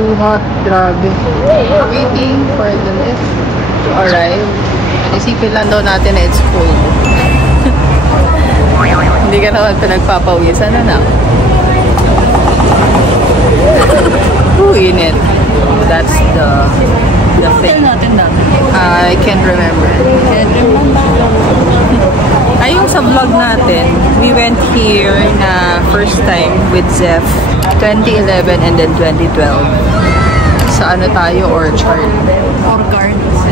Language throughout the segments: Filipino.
too hot. Grabe. Waiting for the lift to arrive. Isipin lang daw natin na it's full. Hindi ka naman pinagpapawisan na. Ooh, init. That's the thing. I can't remember. Ay, yung sa vlog natin, we went here na first time with Zeph, 2011 and then 2012. Sa ano tayo? Orchard.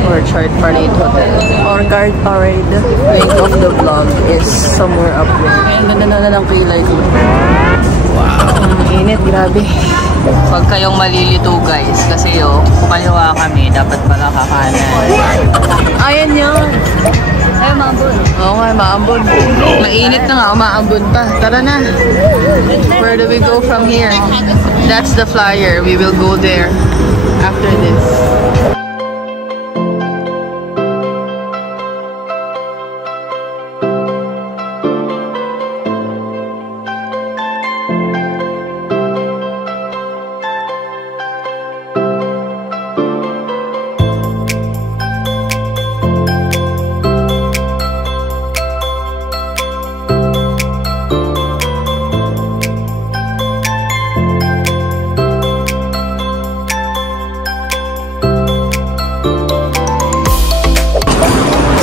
Orchard Parade Hotel. Orchard Parade. Link of the vlog is somewhere up there. Ayan, ganda na ng kilay ko. Wow. Init, grabe. Huwag kayong malilito guys, kasi kaliwa kami, dapat pala kakanan. Ayan yun. Ay, maambon. Oo nga, maambon. Mainit na nga, maambon pa. Tara na. Where do we go from here? That's the flyer. We will go there after this.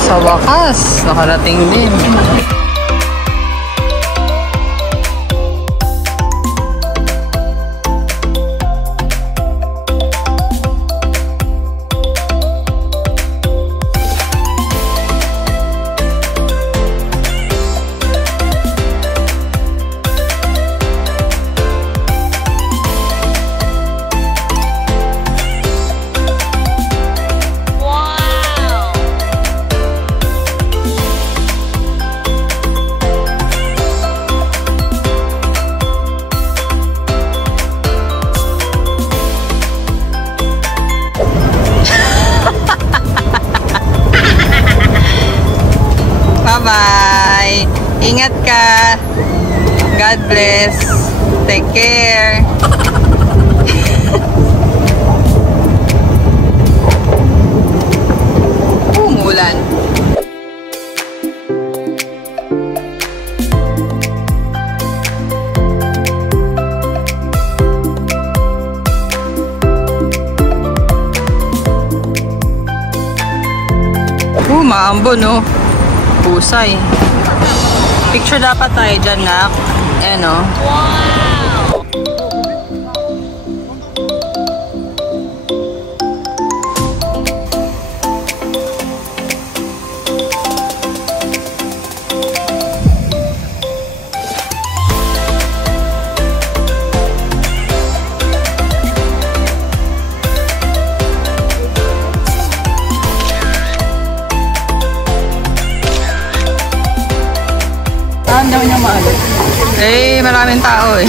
Sa wakas, nakarating din. Bye-bye! Ingat ka! God bless! Take care! Umulan! Maambon, no? Pusay. Picture dapat tayo dyan, nak. Ayan, o. Wow! Saan daw niya maalit? Eh, maraming tao eh.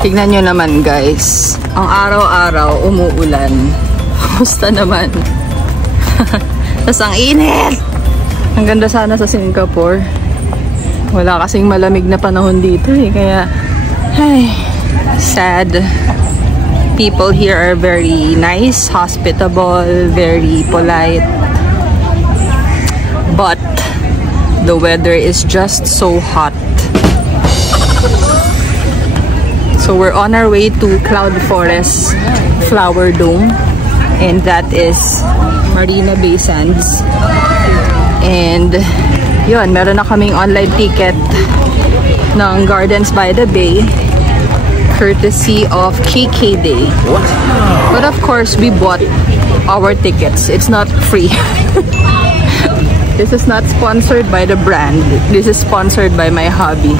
Tignan nyo naman guys, ang araw-araw umuulan. Kamusta naman? Tas ang init! Ang ganda sana sa Singapore. Wala kasing malamig na panahon dito eh, kaya ay, sad. People here are very nice, hospitable, very polite. But the weather is just so hot. So we're on our way to Cloud Forest Flower Dome, and that is Marina Bay Sands. And yun, meron na kaming online ticket ng Gardens by the Bay courtesy of KKday. But of course, we bought our tickets. It's not free. This is not sponsored by the brand. This is sponsored by my hobby.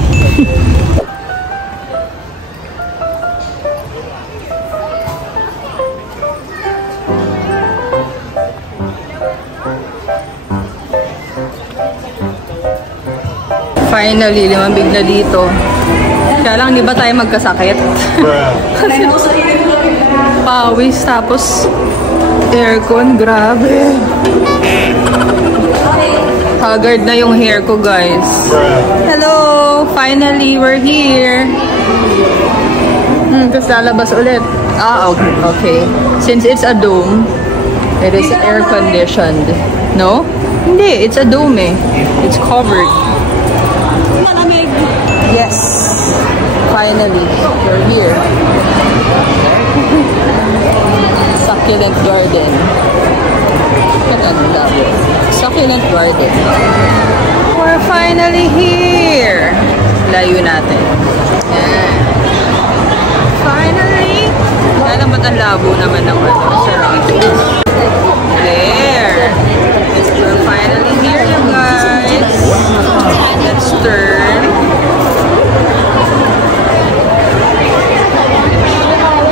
Finally, limambig na dito. Kaya lang, di ba tayo magkasakit? Pawis, tapos aircon, grabe. Haggard na yung hair ko, guys. Hello! Finally, we're here. Tapos lalabas ulit. Ah, okay. Okay. Since it's a dome, it is air-conditioned. No? Hindi, it's a dome eh. It's covered. Yes! Finally, we're here. Succulent garden. Succulent garden. We're finally here! Layo natin. Yan. Finally! Kaya ba't ang labo naman ng surroundings? There! We're finally here, you guys! Let's turn.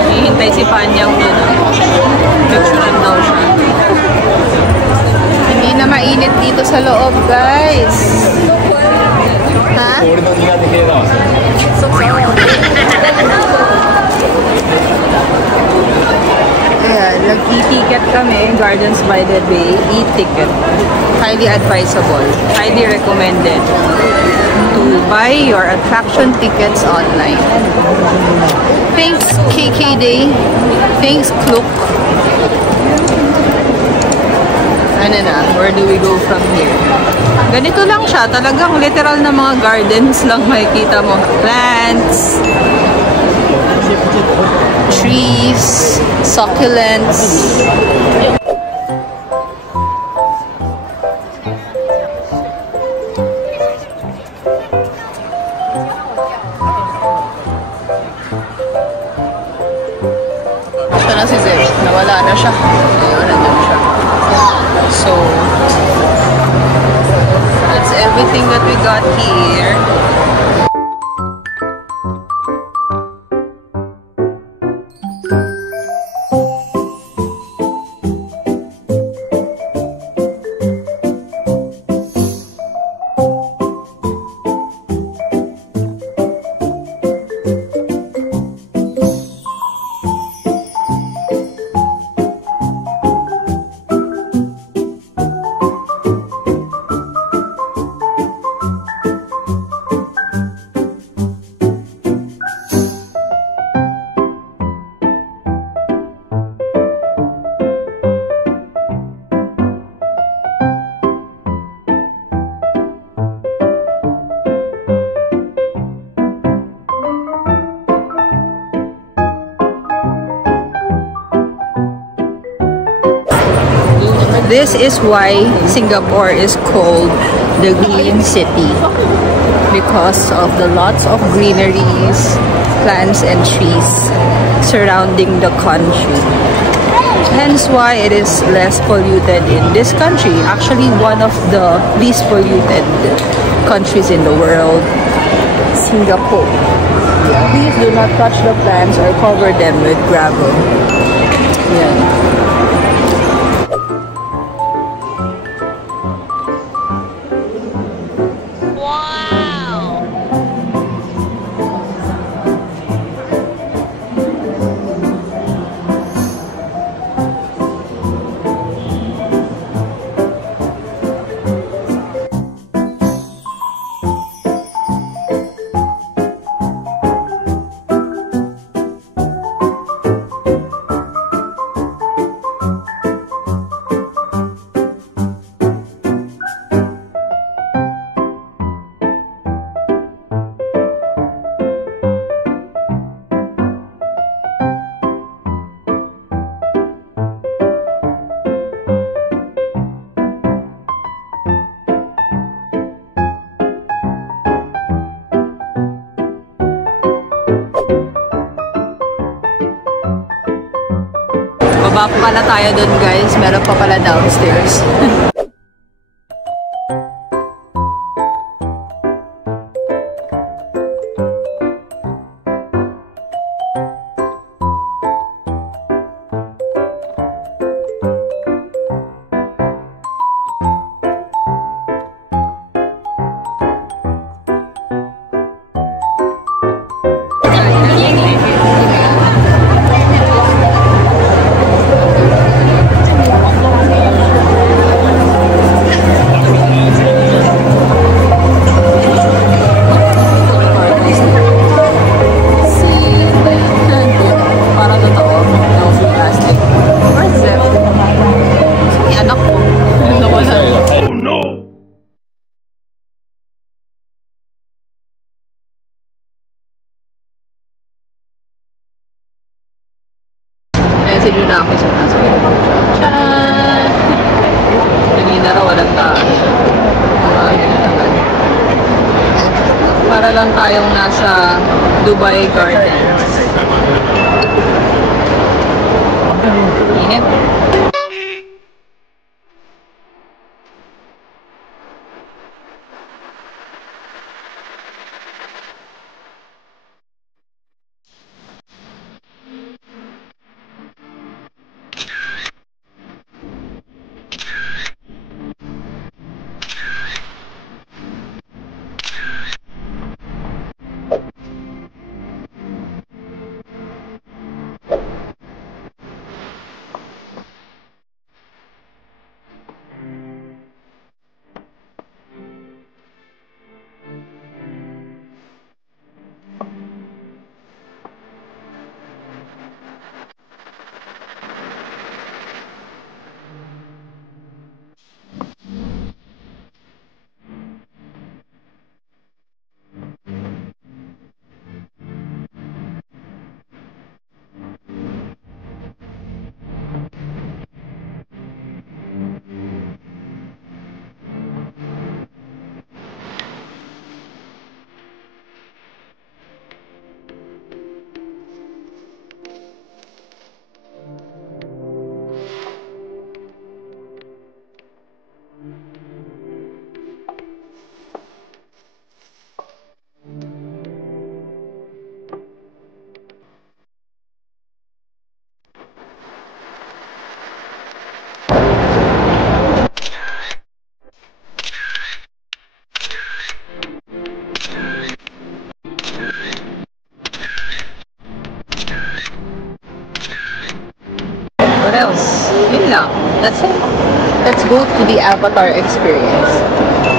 Hihintay si Panyang dun. Picturean daw siya. Hindi na mainit dito sa loob, guys. Ha? Ayan, nag-e-ticket kami, Gardens by the Bay, e-ticket. Highly advisable, highly recommended to buy your attraction tickets online. Thanks KKday, thanks Klook. Ano na, where do we go from here? Ganito lang siya, talagang literal na mga gardens lang makikita mo. Plants, trees, succulents. Ito na si Zeb, nawala na siya. Ayun, nandun siya. So, that's everything that we got here. This is why Singapore is called the Green City, because of the lots of greeneries, plants and trees surrounding the country. Hence why it is less polluted in this country. Actually, one of the least polluted countries in the world, Singapore. Please do not touch the plants or cover them with gravel. Yeah. Baba pa pala tayo dun, guys. Meron pa pala downstairs. Dubai Gardens. Init. What else? Yun lang. That's it. Let's go to the Avatar experience.